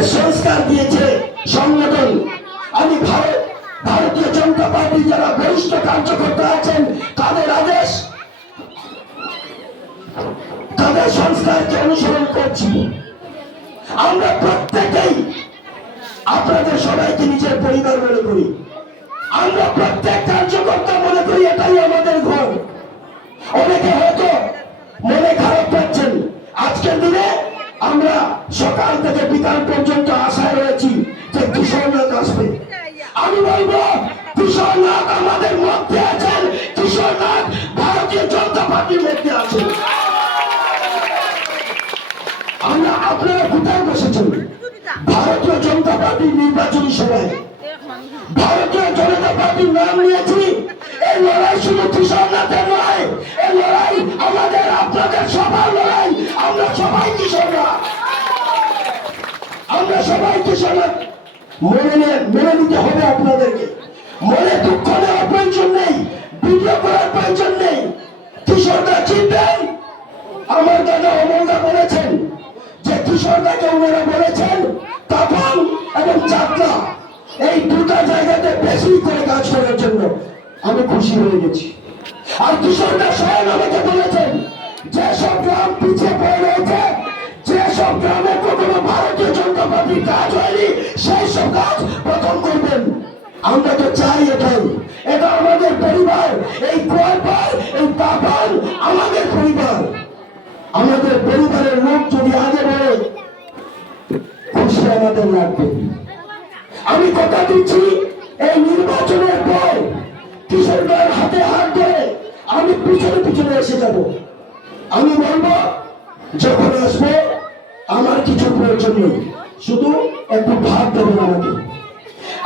দেশ সংস্কার দিয়েছে সংগঠন। আমি ভারতীয় জনতা পার্টি যারা বরিষ্ঠ কার্যকর্তা আছেন তাদের আদেশ, তাদের সংস্কারকে অনুসরণ করছি। আমরা প্রত্যেকেই আপনাদের সবাইকে নিজের পরিবার মনে করি। আমরা প্রত্যেক কার্যকর্তা মনে করি এটাই আমাদের ঘর। অনেকে হয়তো মনে খারাপ পাচ্ছেন, আজকের দিনে আমরা সকাল থেকে বিকাল পর্যন্ত আশায় রয়েছি যে কিশোরনাথ আসবে। আমি বলবো কিশোরনাথ আমাদের মধ্যে আছেন, কিশোরনাথ ভারতীয় জনতা পার্টির মধ্যে আছেন। আমরা আপনারা কোথায় বসেছেন? ভারতীয় জনতা পার্টির নির্বাচনী সভায় ভারতীয় জনতা পার্টির নাম নিয়েছি। এই লড়াই শুধু কিশোরনাথের নয়, এই লড়াই আমাদের আপনাদের সবার লড়াই। আমরা সবাই কিশোরনাথ, আমরা সবাই কিশোরনাথ। মেনে নিতে হবে আপনাদেরকে। মনে দুঃখ নেওয়ার প্রয়োজন নেই, ভিডিও করার প্রয়োজন নেই। কিশোরনাথ চিনবেন? আমার দাদা অমলদা বলেছেন যে কিশোরদাকে ওনারা বলেছেন কাপাল এবং চাকলা এই দুটা জায়গাতে বেশি করে কাজ করার জন্য। আমি খুশি হয়ে গেছি। আর কিশোরদা স্বয়ং আমাকে বলেছেন যে সব গ্রাম পিছিয়ে পড়ে রয়েছে, যে সব গ্রামে কখনো ভারতীয় জনতা পার্টির কাজ হয়নি, সেই সব কাজ প্রথম করবেন। আমরা তো চাই এটাই, এটা আমাদের পরিবার। এই কোয়ারপাড়, এই কাপাল আমাদের পরিবার। আমাদের পরিবারের লোক যদি আগে বলে খুশি আমাদের লাগবে। আমি কথা দিচ্ছি এই নির্বাচনের পর কিশোরদার হাতে হাত ধরে আমি পিছনে পিছনে এসে যাব। আমি বলবো যখন আসবো আমার কিছু প্রয়োজন নেই, শুধু একটু ভাত দেবেন আমাকে।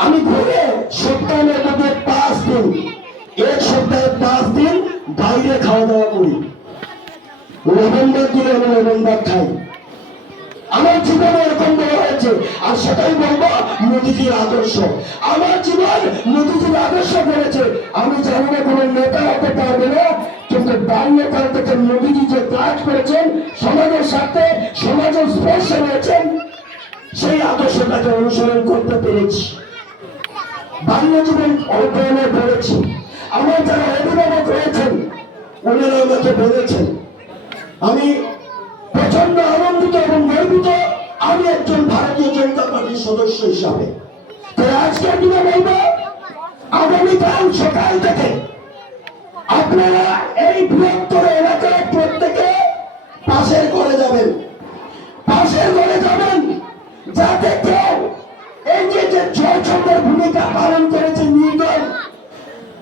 আমি ঘুরে সপ্তাহের মধ্যে 5 দিন, এক সপ্তাহে 5 দিন বাইরে খাওয়া দাওয়া করি। লবণবাদ দিলে আমি লবণবাদ খাই। আমার জীবনে এরকম বড় হয়েছে। আর সেটাই বলবো মোদীজির আদর্শ। আমার জীবন মোদীজির আদর্শ করেছে। আমি জানি না কোন নেতা হতে পারবে না, কিন্তু বাল্যকাল থেকে মোদীজি যে কাজ করেছেন সমাজের সাথে, সমাজের স্পর্শে রয়েছেন, সেই আদর্শটাকে অনুসরণ করতে পেরেছি। বাল্য জীবন অধ্যয়নে পড়েছি। আমার যারা অভিভাবক রয়েছেন ওনারা আমাকে বলেছেন, আমি প্রচন্ড আনন্দিত এবং গর্বিত আমি একজন ভারতীয় জনতা পার্টির সদস্য হিসাবে। তাই আজকের দিনে বলবো আগামীকাল সকাল থেকে আপনারা এই বৃহত্তর এলাকায় প্রত্যেকে পাশের ঘরে যাবেন, পাশের ঘরে যাবেন, যাতে কেউ এই যে জয়চন্দ্রের ভূমিকা পালন করেছে নির্দল,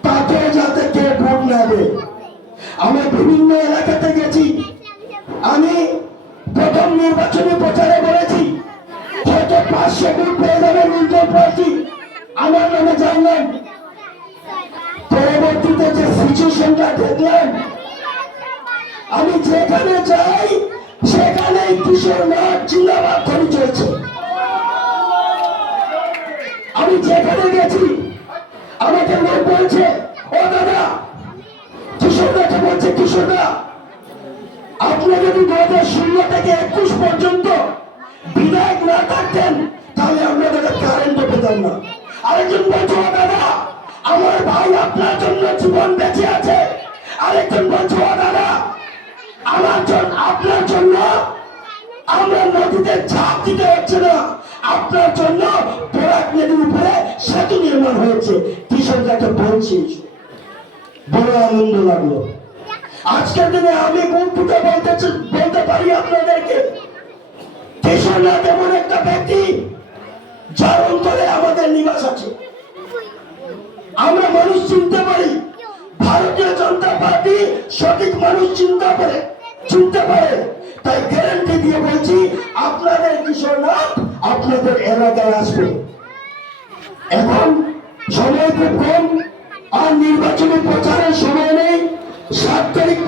তাকে যাতে কেউ ভোট না দেয়। আমরা বিভিন্ন এলাকাতে গেছি। আমি প্রথম নির্বাচনী প্রচারে বলেছি হয়তো 500 ভোট পেয়ে যাবে নির্দল প্রার্থী, আমার নামে জানলেন। পরবর্তীতে যে সিচুয়েশনটা দেখলেন, আমি যেখানে যাই সেখানে কিশোরনাথ জিন্দাবাদ করে চলছে। আমি যেখানে গেছি আমাকে লোক বলছে, ও দাদা, কিশোরনাথ বলছে, কিশোরদা আপনি যদি 2016 থেকে 21 পর্যন্ত বিধায়ক না থাকতেন তাহলে আমরা কারেন্টও পেতাম না। আরেকজন বলছে, ও দাদা আমার ভাই আপনার জন্য জীবন বেঁচে আছে। আরেকজন বলছে, ও দাদা আপনার জন্য আমরা নদীতে ঝাঁপ দিতে হচ্ছে না, আপনার জন্য বরাক নদীর উপরে সেতু নির্মাণ হয়েছে। কিশোরদাকে বলছি, বড় আনন্দ লাগলো। আজকের দিনে আমি মুখ ফুটে বলতে পারি আপনাদেরকে, কিশোরনাথ এমন একটা ব্যক্তি যার অন্তরে আমাদের নিবাস আছে। আমরা মানুষ চিনতে পারি, ভারতীয় জনতা পার্টি সঠিক মানুষ চিনতে পারে। তাই গ্যারান্টি দিয়ে বলছি আপনাদের কিশোরনাথ আপনাদের এলাকায় আসবে। এখন সময় খুব কম, আর নির্বাচনী প্রচারের সময় নেই। 7 তারিখ